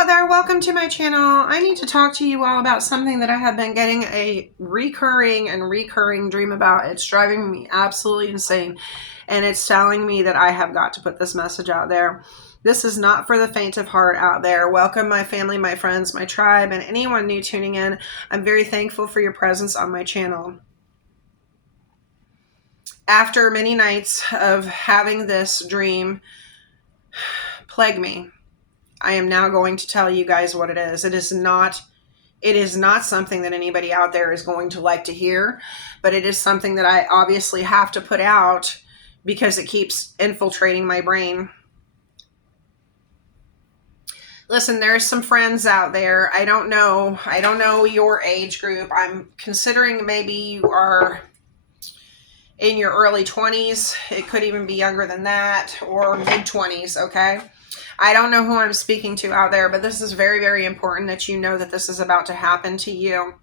out there, welcome to my channel. I need to talk to you all about something that I have been getting a recurring dream about. It's driving me absolutely insane, and it's telling me that I have got to put this message out there. This is not for the faint of heart out there. Welcome my family, my friends, my tribe, and anyone new tuning in. I'm very thankful for your presence on my channel. After many nights of having this dream plague me, I am now going to tell you guys what it is. It is not something that anybody out there is going to like to hear, but it is something that I obviously have to put out because it keeps infiltrating my brain. Listen, there's some friends out there. I don't know your age group. I'm considering maybe you are in your early 20s. It could even be younger than that, or mid 20s, okay? I don't know who I'm speaking to out there, but this is very, very important that you know that this is about to happen to you.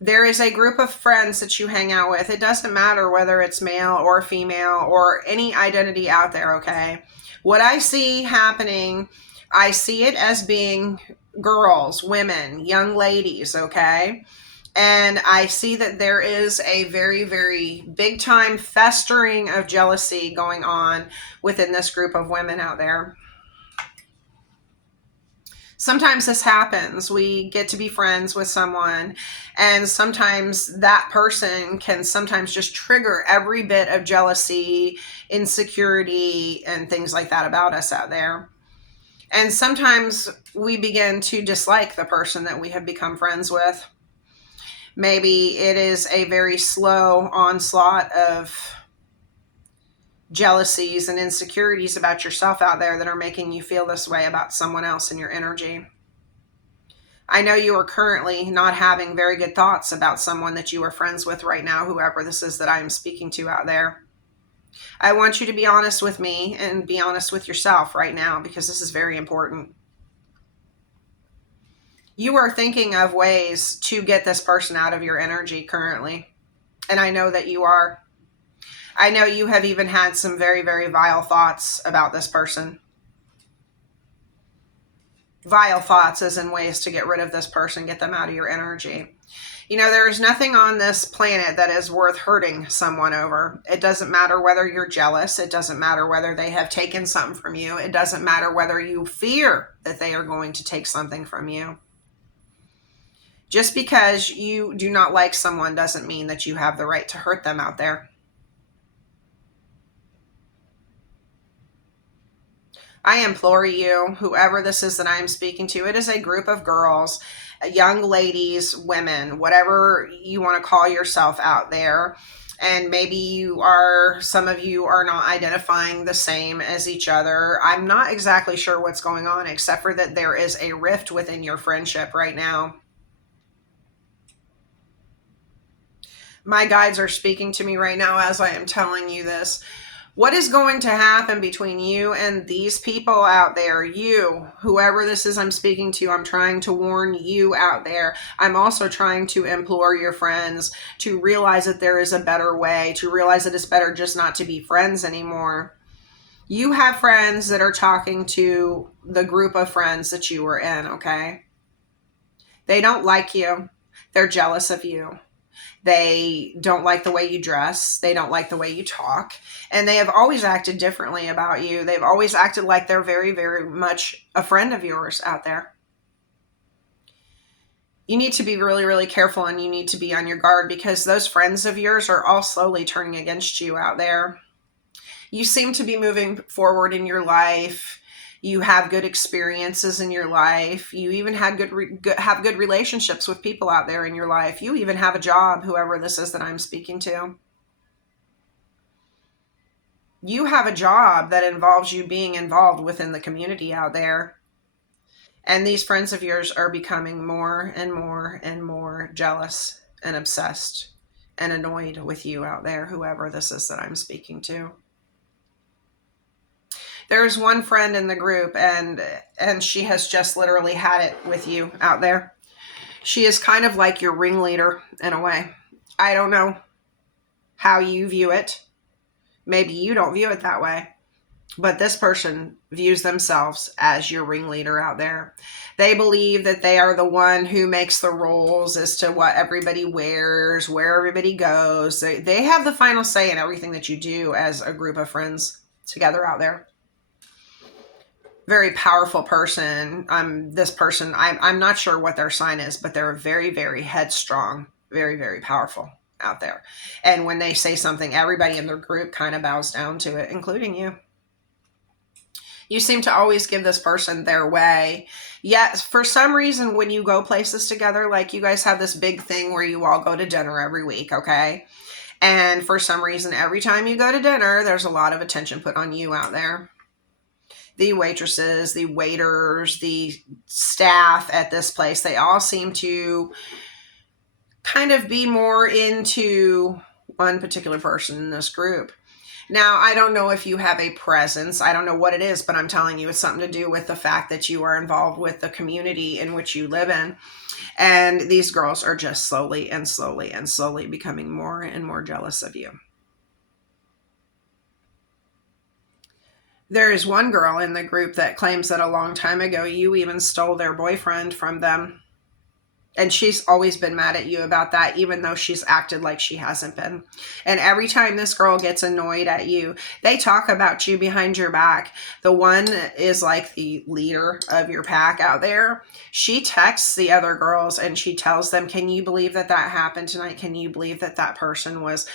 There is a group of friends that you hang out with. It doesn't matter whether it's male or female or any identity out there, okay? What I see happening, I see it as being girls, women, young ladies, okay? And I see that there is a very, very big time festering of jealousy going on within this group of women out there. Sometimes this happens. We get to be friends with someone, and sometimes that person can sometimes just trigger every bit of jealousy, insecurity, and things like that about us out there. And sometimes we begin to dislike the person that we have become friends with. Maybe it is a very slow onslaught of jealousies and insecurities about yourself out there that are making you feel this way about someone else in your energy. I know you are currently not having very good thoughts about someone that you are friends with right now, whoever this is that I am speaking to out there. I want you to be honest with me and be honest with yourself right now, because this is very important. You are thinking of ways to get this person out of your energy currently, and I know that you are. I know you have even had some very, very vile thoughts about this person. Vile thoughts as in ways to get rid of this person, get them out of your energy. You know, there is nothing on this planet that is worth hurting someone over. It doesn't matter whether you're jealous. It doesn't matter whether they have taken something from you. It doesn't matter whether you fear that they are going to take something from you. Just because you do not like someone doesn't mean that you have the right to hurt them out there. I implore you, whoever this is that I am speaking to, it is a group of girls, young ladies, women, whatever you want to call yourself out there. And maybe some of you are not identifying the same as each other. I'm not exactly sure what's going on, except for that there is a rift within your friendship right now. My guides are speaking to me right now as I am telling you this. What is going to happen between you and these people out there? You, whoever this is I'm speaking to, I'm trying to warn you out there. I'm also trying to implore your friends to realize that there is a better way, to realize that it's better just not to be friends anymore. You have friends that are talking to the group of friends that you were in, okay? They don't like you. They're jealous of you. They don't like the way you dress. They don't like the way you talk. And they have always acted differently about you. They've always acted like they're very, very much a friend of yours out there. You need to be really, really careful, and you need to be on your guard, because those friends of yours are all slowly turning against you out there. You seem to be moving forward in your life. You have good experiences in your life. You even have good relationships with people out there in your life. You even have a job, whoever this is that I'm speaking to. You have a job that involves you being involved within the community out there. And these friends of yours are becoming more and more and more jealous and obsessed and annoyed with you out there, whoever this is that I'm speaking to. There's one friend in the group, and she has just literally had it with you out there. She is kind of like your ringleader in a way. I don't know how you view it. Maybe you don't view it that way. But this person views themselves as your ringleader out there. They believe that they are the one who makes the rules as to what everybody wears, where everybody goes. They have the final say in everything that you do as a group of friends together out there. Very powerful person. This person, I'm not sure what their sign is, but they're very, very headstrong, very, very powerful out there. And when they say something, everybody in their group kind of bows down to it, including you. You seem to always give this person their way. Yet, for some reason, when you go places together, like you guys have this big thing where you all go to dinner every week, okay? And for some reason, every time you go to dinner, there's a lot of attention put on you out there. The waitresses, the waiters, the staff at this place, they all seem to kind of be more into one particular person in this group. Now, I don't know if you have a presence. I don't know what it is, but I'm telling you, it's something to do with the fact that you are involved with the community in which you live in. And these girls are just slowly and slowly and slowly becoming more and more jealous of you. There is one girl in the group that claims that a long time ago, you even stole their boyfriend from them. And she's always been mad at you about that, even though she's acted like she hasn't been. And every time this girl gets annoyed at you, they talk about you behind your back. The one is like the leader of your pack out there. She texts the other girls and she tells them, can you believe that that happened tonight? Can you believe that that person was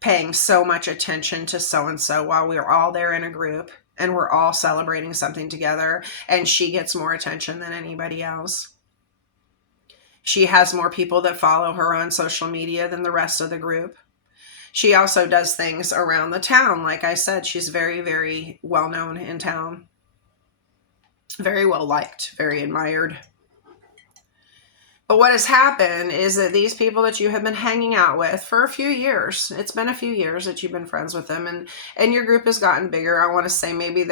paying so much attention to so-and-so while we were all there in a group and we're all celebrating something together, and she gets more attention than anybody else? She has more people that follow her on social media than the rest of the group. She also does things around the town. Like I said, she's very, very well known in town. Very well liked, very admired. But what has happened is that these people that you have been hanging out with for a few years, it's been a few years that you've been friends with them, and your group has gotten bigger. I want to say maybe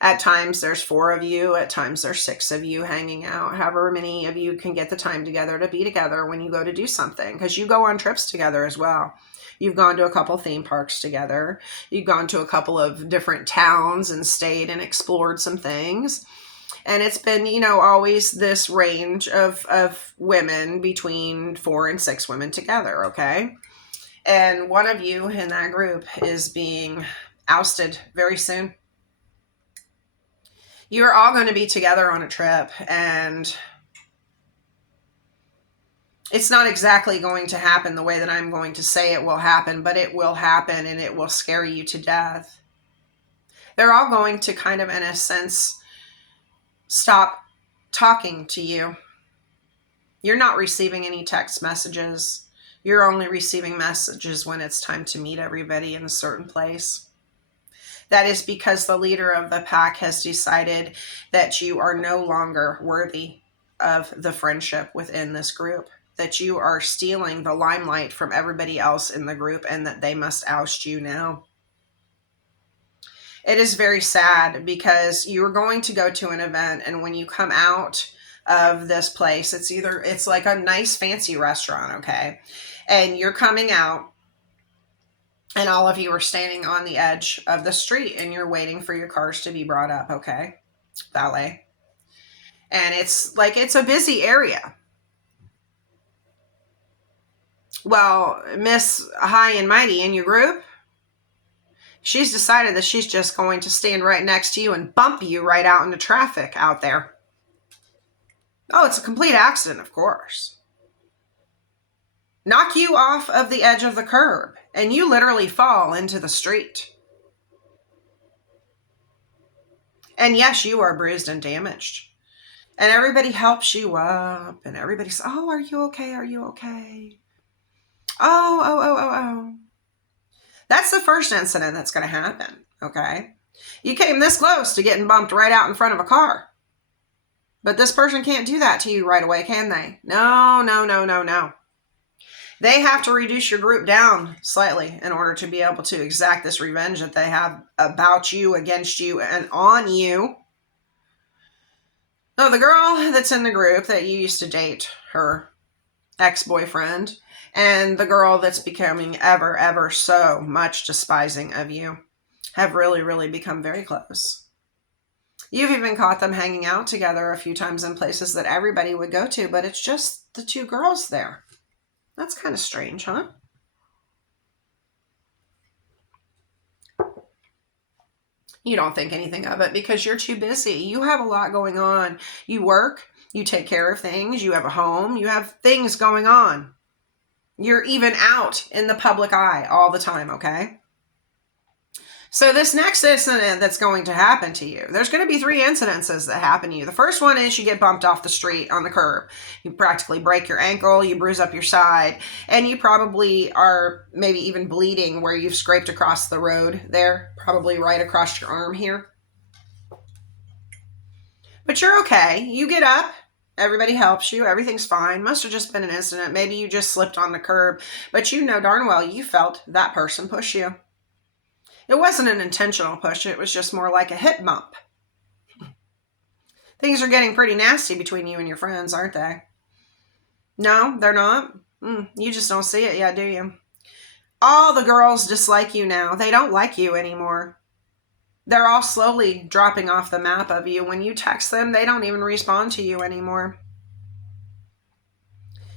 at times there's 4 of you, at times there's 6 of you hanging out, however many of you can get the time together to be together when you go to do something, because you go on trips together as well. You've gone to a couple theme parks together. You've gone to a couple of different towns and stayed and explored some things. And it's been, always this range of women, between 4 and 6 women together, okay? And one of you in that group is being ousted very soon. You're all going to be together on a trip, and it's not exactly going to happen the way that I'm going to say it will happen, but it will happen, and it will scare you to death. They're all going to kind of, in a sense, stop talking to you. You're not receiving any text messages. You're only receiving messages when it's time to meet everybody in a certain place. That is because the leader of the pack has decided that you are no longer worthy of the friendship within this group, that you are stealing the limelight from everybody else in the group, and that they must oust you now. It is very sad, because you're going to go to an event, and when you come out of this place, it's like a nice fancy restaurant, okay? And you're coming out, and all of you are standing on the edge of the street, and you're waiting for your cars to be brought up, okay? Valet. And it's a busy area. Well, Miss High and Mighty in your group, she's decided that she's just going to stand right next to you and bump you right out into traffic out there. Oh, it's a complete accident, of course. Knock you off of the edge of the curb, and you literally fall into the street. And yes, you are bruised and damaged. And everybody helps you up, and everybody says, oh, are you okay? Are you okay? Oh. That's the first incident that's going to happen, okay? You came this close to getting bumped right out in front of a car. But this person can't do that to you right away, can they? No. They have to reduce your group down slightly in order to be able to exact this revenge that they have about you, against you, and on you. So the girl that's in the group that you used to date, her ex-boyfriend, and the girl that's becoming ever so much despising of you. have really, really become very close. You've even caught them hanging out together a few times in places that everybody would go to, but it's just the two girls there. That's kind of strange, huh? You don't think anything of it because you're too busy. You have a lot going on. You work, you take care of things, you have a home, you have things going on. You're even out in the public eye all the time, okay? So this next incident that's going to happen to you, there's going to be 3 incidences that happen to you. The first one is you get bumped off the street on the curb. You practically break your ankle, you bruise up your side, and you probably are maybe even bleeding where you've scraped across the road there, probably right across your arm here. But you're okay. You get up. Everybody helps you. Everything's fine. Must have just been an incident. Maybe you just slipped on the curb, but you know darn well you felt that person push you. It wasn't an intentional push. It was just more like a hip bump. Things are getting pretty nasty between you and your friends, aren't they? No, they're not. You just don't see it yet, do you? All the girls dislike you now. They don't like you anymore. They're all slowly dropping off the map of you. When you text them, they don't even respond to you anymore.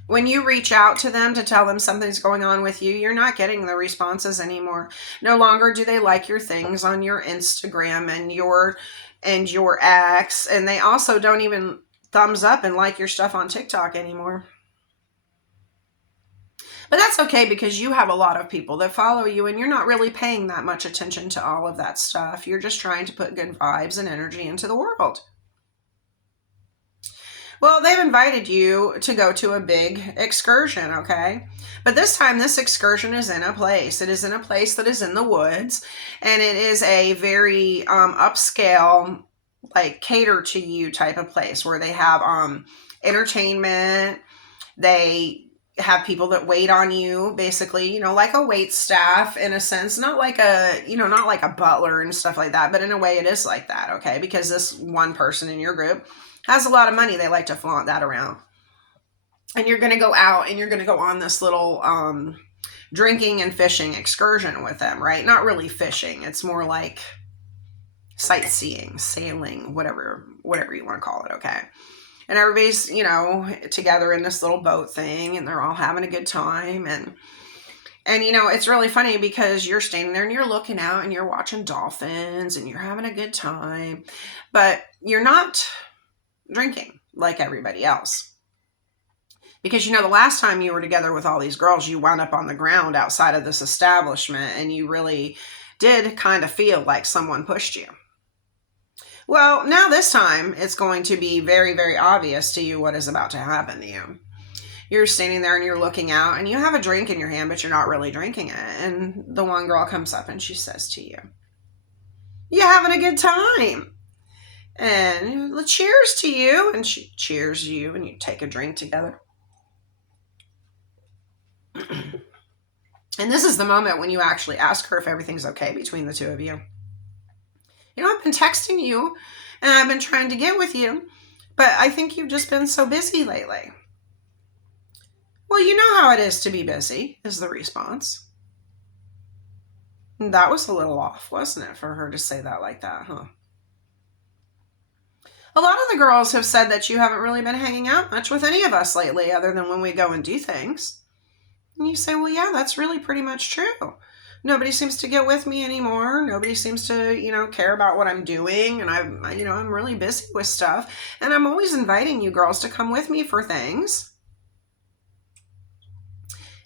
When you reach out to them to tell them something's going on with you, you're not getting the responses anymore. No longer do they like your things on your Instagram and your ex, and they also don't even thumbs up and like your stuff on TikTok anymore. But that's okay because you have a lot of people that follow you and you're not really paying that much attention to all of that stuff. You're just trying to put good vibes and energy into the world. Well, they've invited you to go to a big excursion, okay? But this time, this excursion is in a place. It is in a place that is in the woods, and it is a very upscale, like cater to you type of place where they have entertainment. They have people that wait on you, basically, like a wait staff in a sense, not like a butler and stuff like that, but in a way it is like that, okay? Because this one person in your group has a lot of money. They like to flaunt that around. And you're going to go out and you're going to go on this little drinking and fishing excursion with them, right? Not really fishing. It's more like sightseeing, sailing, whatever you want to call it, okay? And everybody's, together in this little boat thing and they're all having a good time. And it's really funny because you're standing there and you're looking out and you're watching dolphins and you're having a good time, but you're not drinking like everybody else. Because, the last time you were together with all these girls, you wound up on the ground outside of this establishment and you really did kind of feel like someone pushed you. Well, now this time it's going to be very, very obvious to you what is about to happen to you. You're standing there and you're looking out and you have a drink in your hand, but you're not really drinking it. And the one girl comes up and she says to you, "You having a good time? And cheers to you." And she cheers you and you take a drink together. And this is the moment when you actually ask her if everything's okay between the two of you. I've been texting you and I've been trying to get with you, but I think you've just been so busy lately. "Well, you know how it is to be busy," is the response. And that was a little off, wasn't it, for her to say that like that, huh? A lot of the girls have said that you haven't really been hanging out much with any of us lately other than when we go and do things. And you say, "Well, yeah, that's really pretty much true. Nobody seems to get with me anymore. Nobody seems to, care about what I'm doing. And I'm really busy with stuff. And I'm always inviting you girls to come with me for things."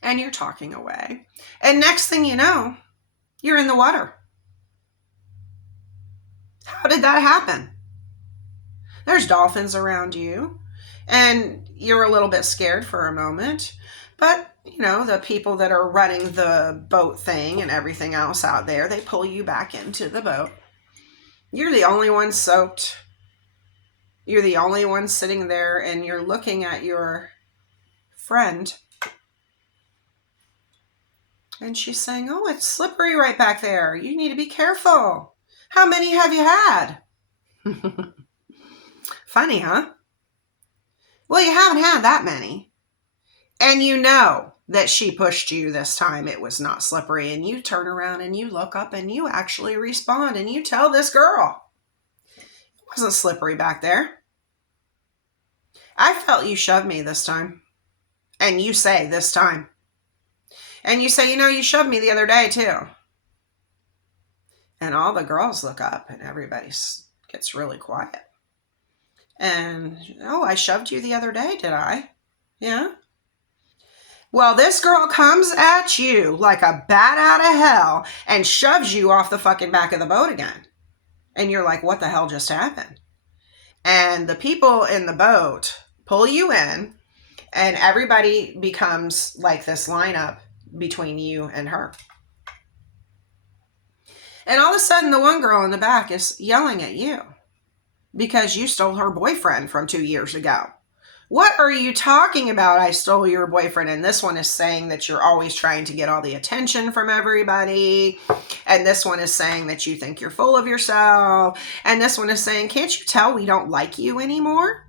And you're talking away. And next thing you know, you're in the water. How did that happen? There's dolphins around you. And you're a little bit scared for a moment. But the people that are running the boat thing and everything else out there, they pull you back into the boat. You're the only one soaked. You're the only one sitting there and you're looking at your friend. And she's saying, "Oh, it's slippery right back there. You need to be careful. How many have you had?" Funny, huh? Well, you haven't had that many. And that she pushed you this time. It was not slippery. And you turn around and you look up and you actually respond and you tell this girl, it wasn't slippery back there. I felt you shoved me this time. And you say this time. And you say, you shoved me the other day too. And all the girls look up and everybody gets really quiet. And, oh, I shoved you the other day, did I? Yeah. Well, this girl comes at you like a bat out of hell and shoves you off the fucking back of the boat again. And you're like, what the hell just happened? And the people in the boat pull you in and everybody becomes like this lineup between you and her. And all of a sudden, the one girl in the back is yelling at you because you stole her boyfriend from 2 years ago. What are you talking about? I stole your boyfriend. And this one is saying that you're always trying to get all the attention from everybody. And this one is saying that you think you're full of yourself. And this one is saying, can't you tell we don't like you anymore?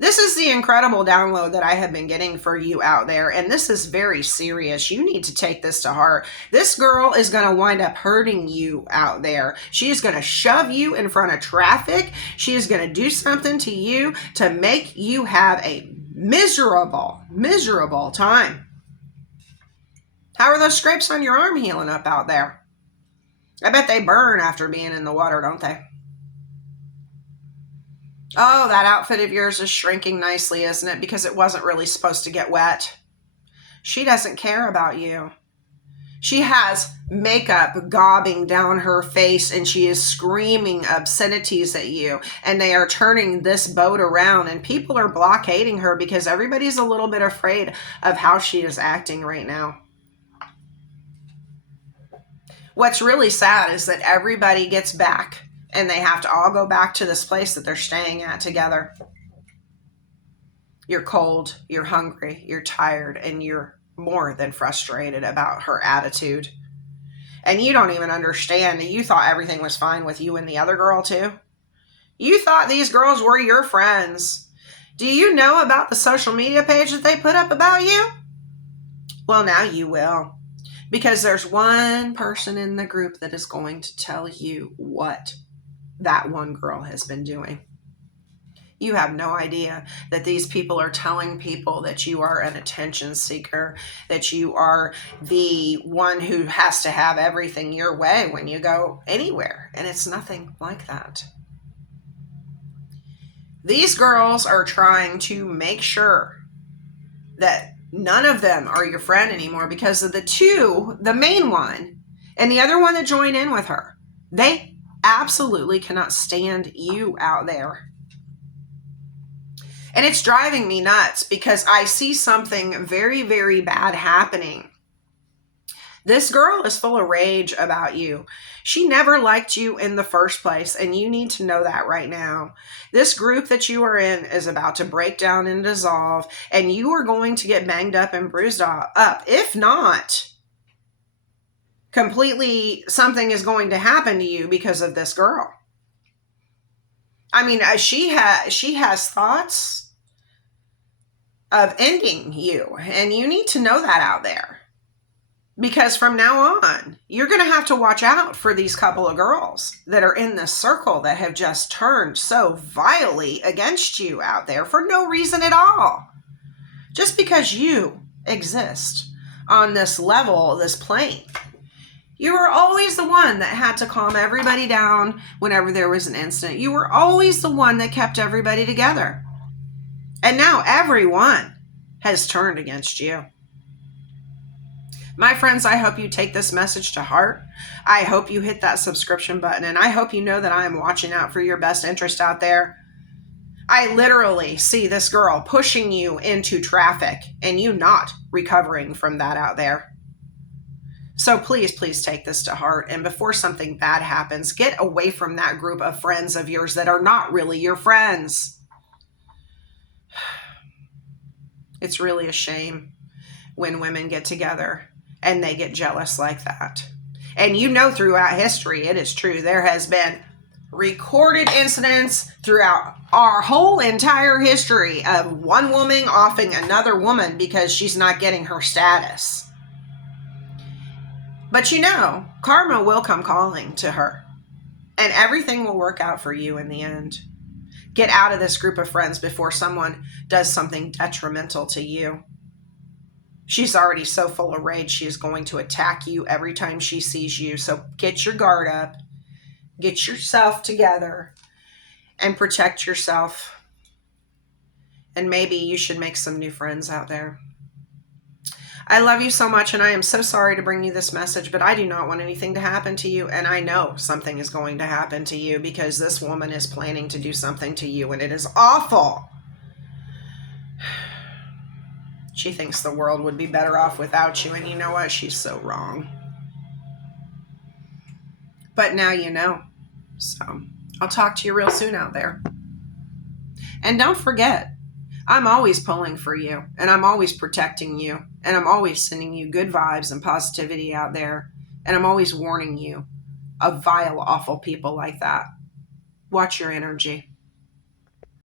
This is the incredible download that I have been getting for you out there. And this is very serious. You need to take this to heart. This girl is going to wind up hurting you out there. She is going to shove you in front of traffic. She is going to do something to you to make you have a miserable, miserable time. How are those scrapes on your arm healing up out there? I bet they burn after being in the water, don't they? Oh, that outfit of yours is shrinking nicely, isn't it? Because it wasn't really supposed to get wet. She doesn't care about you. She has makeup gobbing down her face and she is screaming obscenities at you. And they are turning this boat around and people are blockading her because everybody's a little bit afraid of how she is acting right now. What's really sad is that everybody gets back. And they have to all go back to this place that they're staying at together. You're cold, you're hungry, you're tired, and you're more than frustrated about her attitude. And you don't even understand. You thought everything was fine with you and the other girl too. You thought these girls were your friends. Do you know about the social media page that they put up about you? Well, now you will. Because there's one person in the group that is going to tell you what that one girl has been doing. You have no idea that these people are telling people that you are an attention seeker, that you are the one who has to have everything your way when you go anywhere. And it's nothing like that. These girls are trying to make sure that none of them are your friend anymore because of the two, the main one and the other one that joined in with her. They absolutely cannot stand you out there. And it's driving me nuts because I see something very, very bad happening. This girl is full of rage about you. She never liked you in the first place, and you need to know that right now. This group that you are in is about to break down and dissolve, and you are going to get banged up and bruised up. If not, completely something is going to happen to you because of this girl. I mean, she has thoughts of ending you, and you need to know that out there. Because from now on, you're going to have to watch out for these couple of girls that are in this circle that have just turned so vilely against you out there for no reason at all. Just because you exist on this level, this plane. You were always the one that had to calm everybody down whenever there was an incident. You were always the one that kept everybody together. And now everyone has turned against you. My friends, I hope you take this message to heart. I hope you hit that subscription button, and I hope you know that I am watching out for your best interest out there. I literally see this girl pushing you into traffic and you not recovering from that out there. So please, please take this to heart. And before something bad happens, get away from that group of friends of yours that are not really your friends. It's really a shame when women get together and they get jealous like that. And you know, throughout history, it is true. There has been recorded incidents throughout our whole entire history of one woman offing another woman because she's not getting her status. But you know, karma will come calling to her, and everything will work out for you in the end. Get out of this group of friends before someone does something detrimental to you. She's already so full of rage, she is going to attack you every time she sees you. So get your guard up, get yourself together, and protect yourself. And maybe you should make some new friends out there. I love you so much, and I am so sorry to bring you this message, but I do not want anything to happen to you, and I know something is going to happen to you because this woman is planning to do something to you, and it is awful. She thinks the world would be better off without you, and you know what? She's so wrong. But now you know. So I'll talk to you real soon out there. And don't forget, I'm always pulling for you, and I'm always protecting you, and I'm always sending you good vibes and positivity out there, and I'm always warning you of vile, awful people like that. Watch your energy.